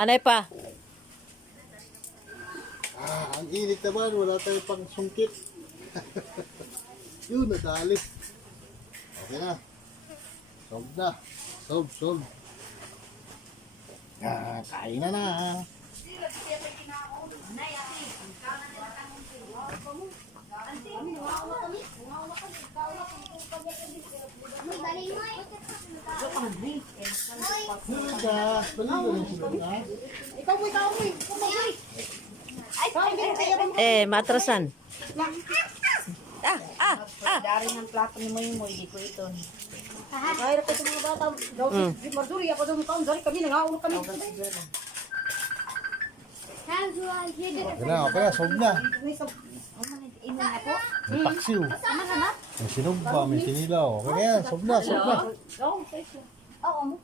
Anay pa? Ang init naman, wala tayong pang sungkit. Yun, nadali. Okay na. Sob na. Sob. Kain na. Matrasan. Dari ng plato ni mo yung hindi ko ito. Kahit ako itong mga bata, daw si Marzuri, ako daw taon, dari kami, nangaulo kami. Okay na, sob na. May paksiw. May sinugba, may sinilaw. Okay na yan, sob na. Oo,